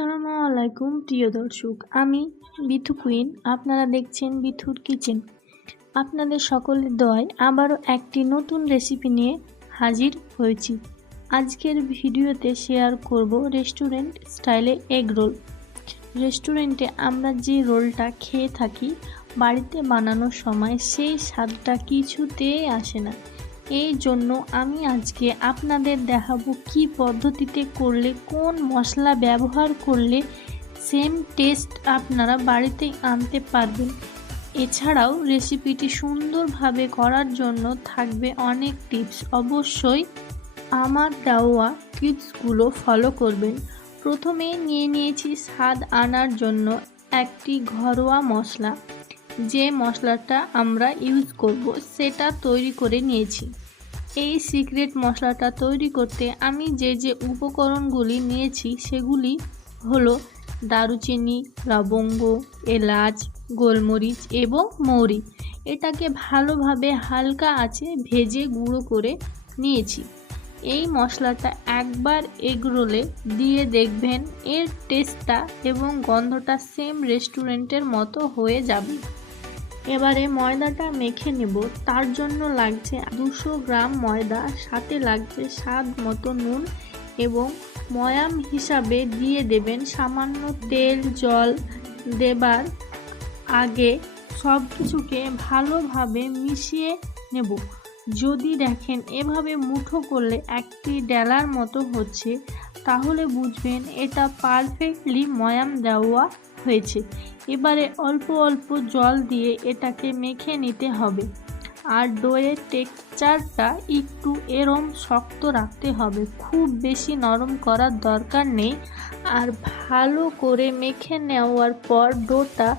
আসসালামু আলাইকুম প্রিয় দর্শক, আমি বিথু কুইন। আপনারা দেখছেন বিথুর কিচেন। আপনাদের সকলের দোয়ায় আবারও একটি নতুন রেসিপি নিয়ে হাজির হয়েছি। আজকের ভিডিওতে শেয়ার করব রেস্টুরেন্ট স্টাইলে এগ রোল। রেস্টুরেন্টে আমরা যে রোলটা খেয়ে থাকি, বাড়িতে বানানোর সময় সেই স্বাদটা কিছুতেই আসে না। এই জন্য আমি আজকে আপনাদের দেখাবো কি পদ্ধতিতে করলে, কোন মশলা ব্যবহার করলে সেম টেস্ট আপনারা বাড়িতেই আনতে পারবেন। এছাড়াও রেসিপিটি সুন্দরভাবে করার জন্য থাকবে অনেক টিপস। অবশ্যই আমার দেওয়া টিপসগুলো ফলো করবেন। প্রথমে নিয়েছি স্বাদ আনার জন্য একটি ঘরোয়া মশলা। যে মশলাটা আমরা ইউজ করব সেটা তৈরি করে নিয়েছি। এই সিক্রেট মশলাটা তৈরি করতে আমি যে উপকরণগুলি নিয়েছি সেগুলি হলো দারুচিনি, লবঙ্গ, এলাচ, গোলমরিচ এবং মৌরি। এটাকে ভালোভাবে হালকা আঁচে ভেজে গুঁড়ো করে নিয়েছি। এই মশলাটা একবার এগ রোলে দিয়ে দেখবেন, এর টেস্টটা এবং গন্ধটা সেম রেস্টুরেন্টের মতো হয়ে যাবে। এবারে ময়দাটা মেখে নেব। তার জন্য লাগছে 200 গ্রাম ময়দা, সাথে লাগছে স্বাদ মতো নুন এবং ময়াম হিসাবে দিয়ে দেবেন সামান্য তেল। জল দেবার আগে সব কিছুকে ভালোভাবে মিশিয়ে নেব। যদি দেখেন এভাবে মুঠো করলে একটি ডেলার মতো হচ্ছে, তাহলে বুঝবেন এটা পারফেক্টলি ময়াম দেওয়া হয়েছে। এবারে অল্প অল্প জল দিয়ে এটাকে মেখে নিতে হবে। আর ডোয়ের টেক্সচারটা একটু এরম শক্ত রাখতে হবে, খুব বেশি নরম করার দরকার নেই। আর ভালো করে মেখে নেওয়ার পর ডোটা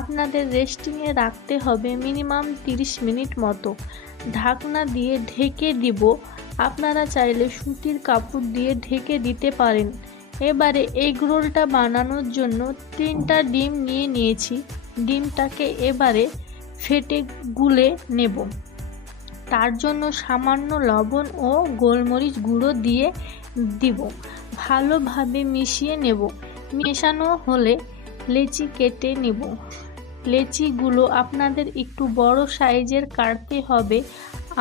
আপনাদের রেস্টিংয়ে রাখতে হবে মিনিমাম 30 মিনিট মতো। ঢাকনা দিয়ে ঢেকে দিব। আপনারা চাইলে সুতির কাপড় দিয়ে ঢেকে দিতে পারেন। এবারে এগ রোলটা বানানোর জন্য 3টা ডিম নিয়েছি। ডিমটাকে এবারে ফেটে গুলে নেব। তার জন্য সামান্য লবণ ও গোলমরিচ গুঁড়ো দিয়ে দিব। ভালোভাবে মিশিয়ে নেব। মেশানো হলে লেচি কেটে নেব। লেচিগুলো আপনাদের একটু বড় সাইজের কাটতে হবে।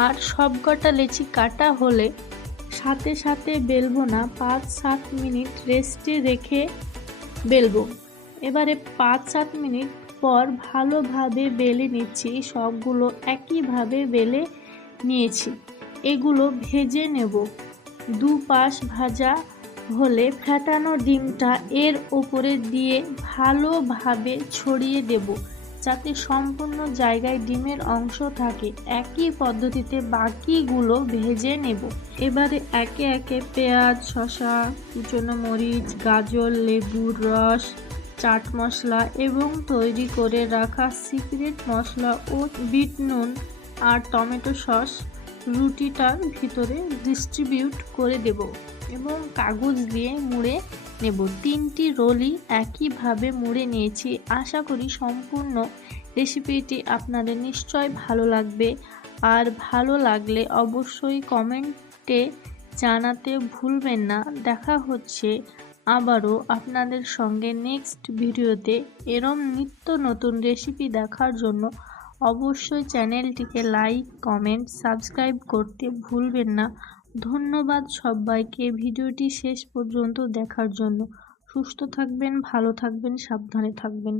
আর সবকটা লেচি কাটা হলে সাথে সাথে বেলবো না, 5-7 মিনিট রেস্টে রেখে বেলবো। এবারে 5-7 মিনিট পর ভালোভাবে বেলে নিচ্ছি। সবগুলো একইভাবে বেলে নিয়েছি। এগুলো ভেজে নেব। দুপাশ ভাজা হলে ফেটানো ডিমটা এর ওপরে দিয়ে ভালোভাবে ছড়িয়ে দেব, যাতে সম্পূর্ণ জায়গায় ডিমের অংশ থাকে। একই পদ্ধতিতে বাকিগুলো ভেজে নেব। এবারে একে একে পেঁয়াজ, শসা, কুচনো মরিচ, গাজর, লেবুর রস, চাট মশলা এবং তৈরি করে রাখা সিক্রেট মশলা ও বিট নুন আর টমেটো সস রুটিটার ভিতরে ডিস্ট্রিবিউট করে দেব এবং কাগজ দিয়ে মুড়ে নেব। 3টি রোলই একইভাবে মুড়ে নিয়েছি। আশা করি সম্পূর্ণ রেসিপিটি আপনাদের নিশ্চয় ভালো লাগবে। আর ভালো লাগলে অবশ্যই কমেন্টে জানাতে ভুলবেন না। দেখা হচ্ছে আবারও আপনাদের সঙ্গে নেক্সট ভিডিওতে। এরম নিত্য নতুন রেসিপি দেখার জন্য অবশ্যই চ্যানেলটিকে লাইক, কমেন্ট, সাবস্ক্রাইব করতে ভুলবেন না। ধন্যবাদ সবাইকে ভিডিওটি শেষ পর্যন্ত দেখার জন্য। সুস্থ থাকবেন, ভালো থাকবেন, সাবধানে থাকবেন।